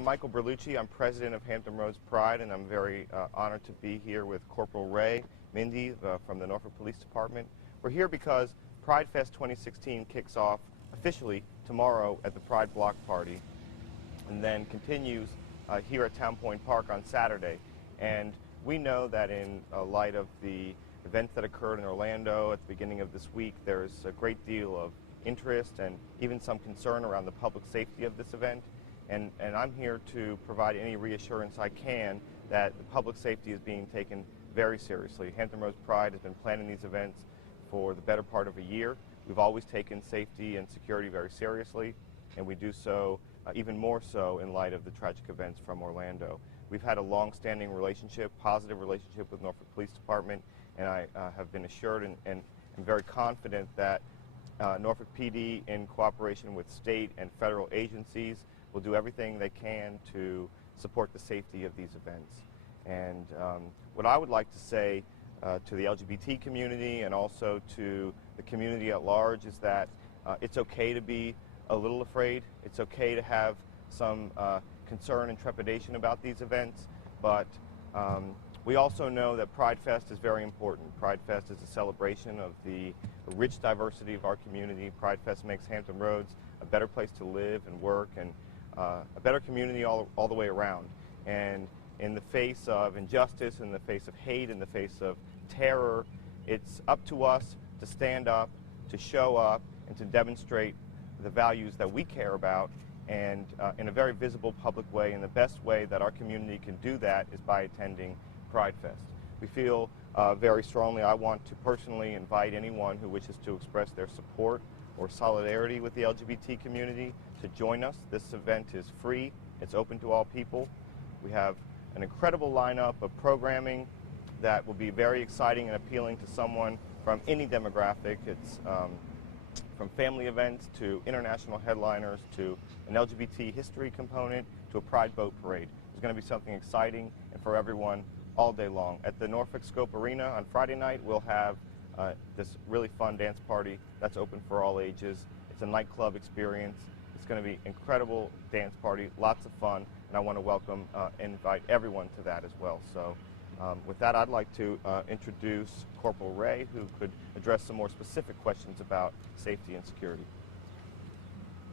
I'm Michael Berlucci. I'm president of Hampton Roads Pride, and I'm very honored to be here with Corporal Ray Mindy from the Norfolk Police Department. We're here because PrideFest 2016 kicks off officially tomorrow at the Pride Block Party and then continues here at Town Point Park on Saturday. And we know that in light of the events that occurred in Orlando at the beginning of this week, there's a great deal of interest and even some concern around the public safety of this event. And I'm here to provide any reassurance I can that the public safety is being taken very seriously. Hampton Roads Pride has been planning these events for the better part of a year. We've always taken safety and security very seriously, and we do so even more so in light of the tragic events from Orlando. We've had a long-standing relationship, positive relationship with Norfolk Police Department, and I have been assured and am very confident that Norfolk PD, in cooperation with state and federal agencies, will do everything they can to support the safety of these events. And what I would like to say to the LGBT community and also to the community at large is that it's okay to be a little afraid. It's okay to have some concern and trepidation about these events, but we also know that PrideFest is very important. PrideFest is a celebration of the rich diversity of our community. PrideFest makes Hampton Roads a better place to live and work and a better community all the way around. And in the face of injustice, in the face of hate, in the face of terror, it's up to us to stand up, to show up, and to demonstrate the values that we care about, and in a very visible public way. And the best way that our community can do that is by attending PrideFest. We feel very strongly, I want to personally invite anyone who wishes to express their support or solidarity with the LGBT community to join us. This event is free. It's open to all people. We have an incredible lineup of programming that will be very exciting and appealing to someone from any demographic. It's from family events to international headliners to an LGBT history component to a Pride boat parade. There's going to be something exciting and for everyone all day long. At the Norfolk Scope Arena on Friday night, we'll have this really fun dance party that's open for all ages. It's a nightclub experience. It's going to be an incredible dance party, lots of fun, and I want to welcome and invite everyone to that as well. So with that, I'd like to introduce Corporal Ray, who could address some more specific questions about safety and security.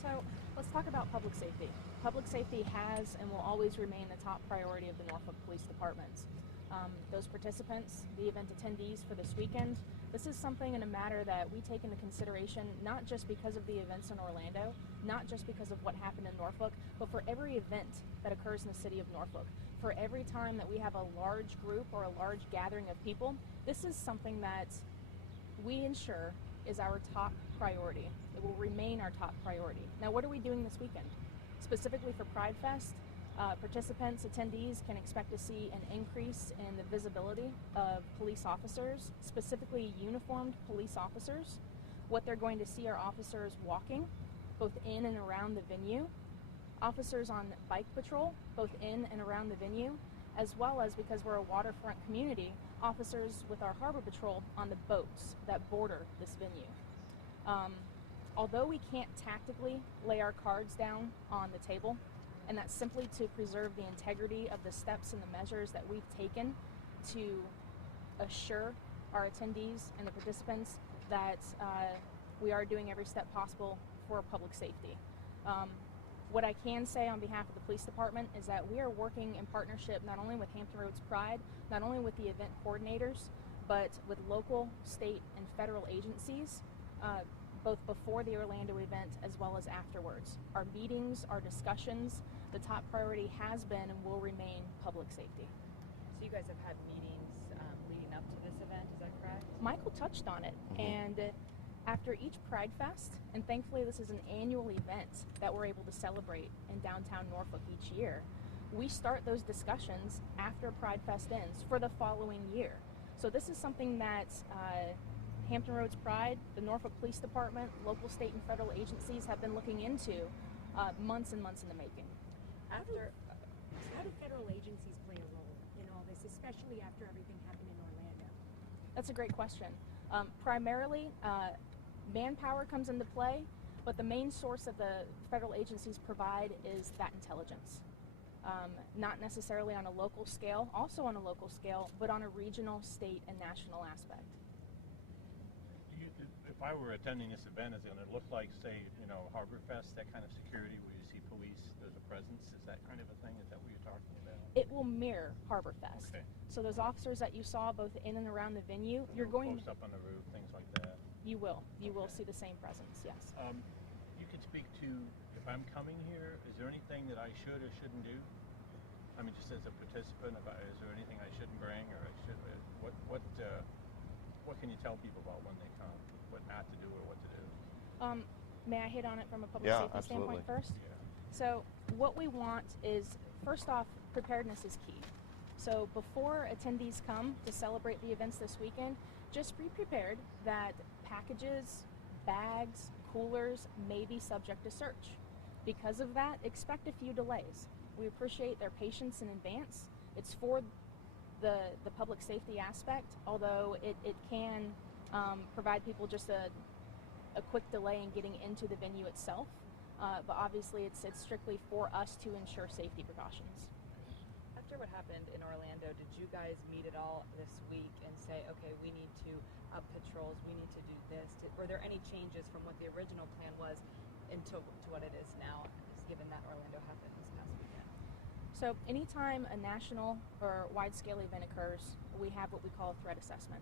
So let's talk about public safety. Public safety has and will always remain the top priority of the Norfolk Police Department. Those participants, the event attendees for this weekend, this is something and a matter that we take into consideration not just because of the events in Orlando, not just because of what happened in Norfolk, but for every event that occurs in the city of Norfolk. For every time that we have a large group or a large gathering of people, this is something that we ensure is our top priority. It will remain our top priority. Now, what are we doing this weekend? Specifically for PrideFest, participants, attendees can expect to see an increase in the visibility of police officers, specifically uniformed police officers. What they're going to see are officers walking, both in and around the venue, officers on bike patrol, both in and around the venue, as well as, because we're a waterfront community, officers with our harbor patrol on the boats that border this venue. Although we can't tactically lay our cards down on the table, and that's simply to preserve the integrity of the steps and the measures that we've taken to assure our attendees and the participants that we are doing every step possible for public safety. What I can say on behalf of the police department is that we are working in partnership not only with Hampton Roads Pride, not only with the event coordinators, but with local, state, and federal agencies, both before the Orlando event as well as afterwards. Our meetings, our discussions, the top priority has been and will remain public safety. So you guys have had meetings leading up to this event, is that correct? Michael touched on it, and after each PrideFest, and thankfully this is an annual event that we're able to celebrate in downtown Norfolk each year, we start those discussions after PrideFest ends for the following year. So this is something that Hampton Roads Pride, the Norfolk Police Department, local, state, and federal agencies have been looking into months and months in the making. How do federal agencies play a role in all this, especially after everything happened in Orlando? That's a great question. Primarily, manpower comes into play, but the main source that the federal agencies provide is that intelligence. not necessarily on a local scale, also on a local scale, but on a regional, state, and national aspect. If I were attending this event, is it going to look like, say, Harborfest, that kind of security where you see police, there's a presence? Is that kind of a thing? Is that what you're talking about? It will mirror Harborfest. Okay. So those officers that you saw both in and around the venue, you're going post up on the roof, things like that. You will. You will Okay. see the same presence, yes. You could speak to, if I'm coming here, is there anything that I should or shouldn't do? I mean, just as a participant, is there anything I shouldn't bring, or I should? What can you tell people about when they come? What not to do or what to do? May I hit on it from a public Yeah, safety absolutely. standpoint first? Yeah. So what we want is, first off, preparedness is key. So before attendees come to celebrate the events this weekend, just be prepared that packages, bags, coolers may be subject to search. Because of that, expect a few delays. We appreciate their patience in advance. It's for the public safety aspect, although it can provide people just a quick delay in getting into the venue itself. But obviously it's strictly for us to ensure safety precautions. After what happened in Orlando, did you guys meet at all this week and say, okay, we need to up patrols, we need to do this? Were there any changes from what the original plan was to what it is now, given that Orlando happened this past weekend? So anytime a national or wide-scale event occurs, we have what we call a threat assessment.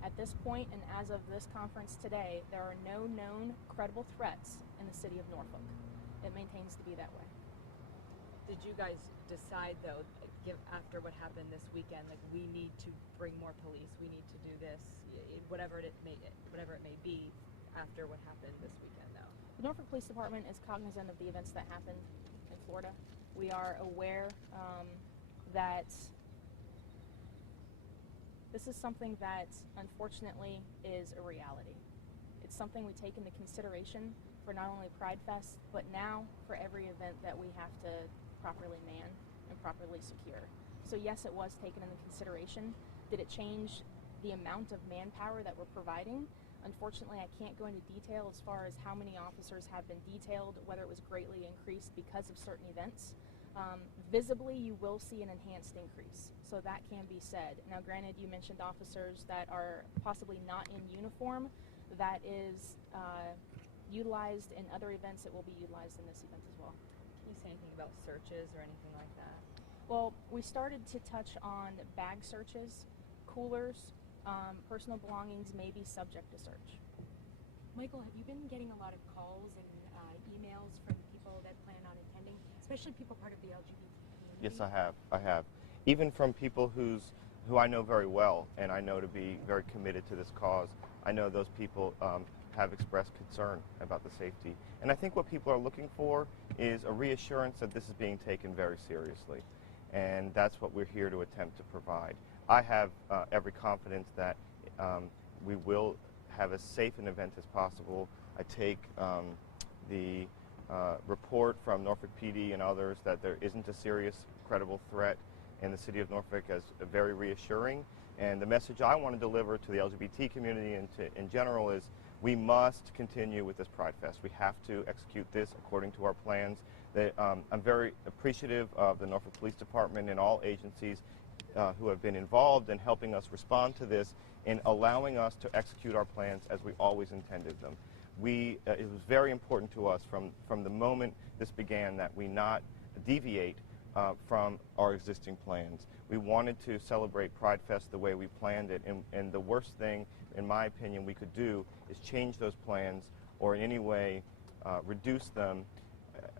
At this point, and as of this conference today, there are no known credible threats in the city of Norfolk. It maintains to be that way. Did you guys decide, though, after what happened this weekend, like we need to bring more police, we need to do this, whatever it may be, after what happened this weekend, though? The Norfolk Police Department is cognizant of the events that happened in Florida. We are aware that this is something that unfortunately is a reality. It's something we take into consideration for not only PrideFest, but now for every event that we have to properly man and properly secure. So yes, it was taken into consideration. Did it change the amount of manpower that we're providing? Unfortunately, I can't go into detail as far as how many officers have been detailed, whether it was greatly increased because of certain events. Visibly, you will see an enhanced increase, so that can be said. Now, granted, you mentioned officers that are possibly not in uniform. That is utilized in other events. It will be utilized in this event as well. Can you say anything about searches or anything like that? Well, we started to touch on bag searches, coolers, personal belongings may be subject to search. Michael, have you been getting a lot of calls and emails from people that plan on attending, especially people part of the LGBT community? Yes, I have. Even from people who I know very well and I know to be very committed to this cause. I know those people have expressed concern about the safety. And I think what people are looking for is a reassurance that this is being taken very seriously. And that's what we're here to attempt to provide. I have every confidence that we will have as safe an event as possible. I take the report from Norfolk PD and others that there isn't a serious, credible threat in the city of Norfolk as very reassuring. And the message I want to deliver to the LGBT community and in general is we must continue with this PrideFest. We have to execute this according to our plans. I'm very appreciative of the Norfolk Police Department and all agencies who have been involved in helping us respond to this and allowing us to execute our plans as we always intended them. It was very important to us from the moment this began that we not deviate from our existing plans. We wanted to celebrate PrideFest the way we planned it, and the worst thing, in my opinion, we could do is change those plans or in any way reduce them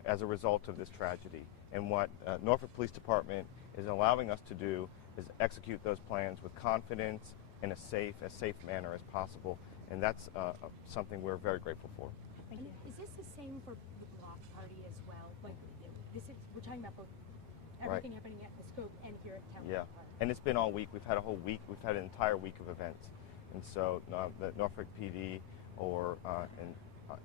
as a result of this tragedy. And what Norfolk Police Department is allowing us to do is execute those plans with confidence in as safe manner as possible, and that's something we're very grateful for. Thank you. Is this the same for the block party as well? Like, we're talking about both everything happening at the Scope and here at Town Yeah, Park. and it's been all week. We've had a whole week. We've had an entire week of events, and so the Norfolk PD, or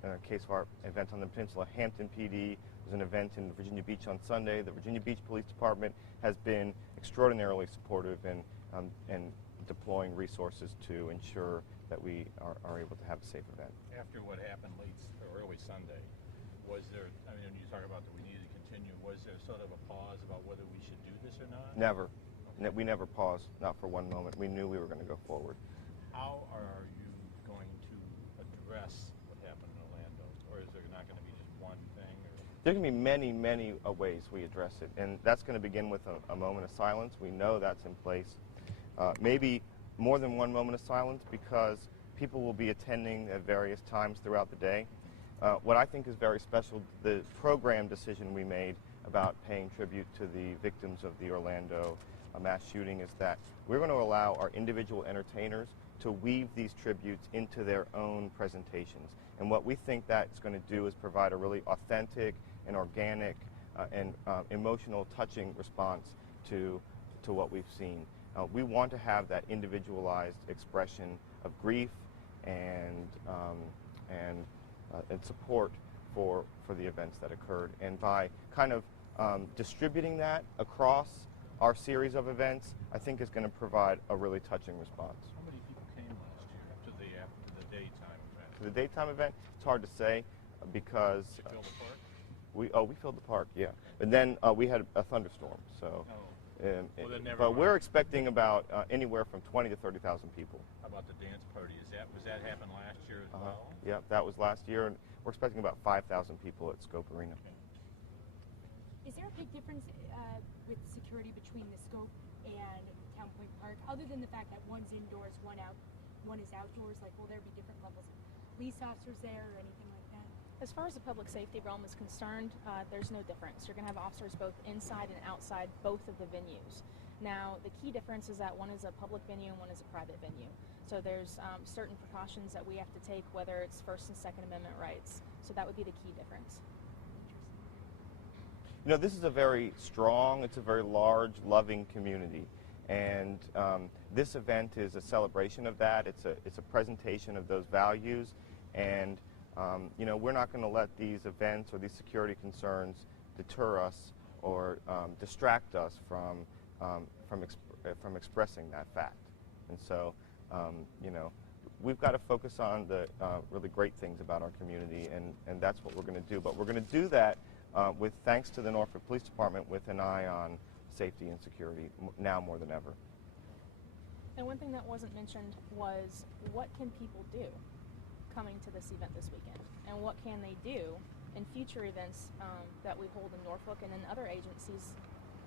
in a case of our event on the peninsula, Hampton PD. There's an event in Virginia Beach on Sunday. The Virginia Beach Police Department has been extraordinarily supportive in deploying resources to ensure that we are able to have a safe event. After what happened late or early Sunday, was there, I mean, you talk about that we need to continue was there sort of a pause about whether we should do this or not? Never. Okay. We never paused, not for one moment. We knew we were going to go forward. How are you going to address what happened in Orlando? Or is there not going to be just one thing? Or? There can be many, many ways we address it, and that's going to begin with a moment of silence. We know that's in place. Maybe more than one moment of silence because people will be attending at various times throughout the day. What I think is very special, the program decision we made about paying tribute to the victims of the Orlando mass shooting is that we're going to allow our individual entertainers to weave these tributes into their own presentations. And what we think that's going to do is provide a really authentic and organic and emotional, touching response to what we've seen. We want to have that individualized expression of grief and support for the events that occurred. And by kind of distributing that across our series of events, I think is going to provide a really touching response. How many people came last year to the daytime event? To the daytime event, it's hard to say because Did you fill the park? we filled the park, yeah. And then we had a thunderstorm, so. Oh. Well, then never but mind. we're expecting about anywhere from 20 to 30,000 people. How about the dance party? Was that happen last year as well? Yeah, that was last year, and we're expecting about 5,000 people at Scope Arena. Is there a big difference with security between the Scope and Town Point Park, other than the fact that one's indoors, one is outdoors? Like, will there be different levels of police officers there or anything like that? As far as the public safety realm is concerned, there's no difference. You're going to have officers both inside and outside both of the venues. Now, the key difference is that one is a public venue and one is a private venue. So there's certain precautions that we have to take, whether it's First and Second Amendment rights. So that would be the key difference. You know, this is a very strong, it's a very large, loving community. And this event is a celebration of that. It's a presentation of those values. And you know, we're not going to let these events or these security concerns deter us or distract us from expressing that fact. And so, you know, we've got to focus on the really great things about our community, and that's what we're going to do. But we're going to do that with thanks to the Norfolk Police Department with an eye on safety and security now more than ever. And one thing that wasn't mentioned was what can people do coming to this event this weekend, and what can they do in future events that we hold in Norfolk and in other agencies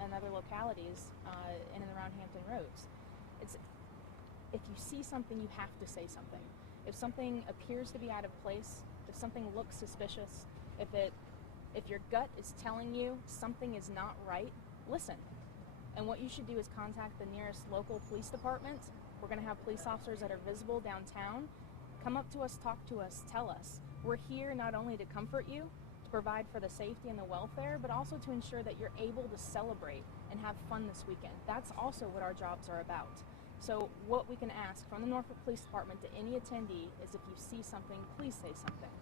and other localities in and around Hampton Roads. If you see something, you have to say something. If something appears to be out of place, if something looks suspicious, if your gut is telling you something is not right, listen. And what you should do is contact the nearest local police department. We're going to have police officers that are visible downtown. Come up to us, talk to us, tell us. We're here not only to comfort you, to provide for the safety and the welfare, but also to ensure that you're able to celebrate and have fun this weekend. That's also what our jobs are about. So what we can ask from the Norfolk Police Department to any attendee is if you see something, please say something.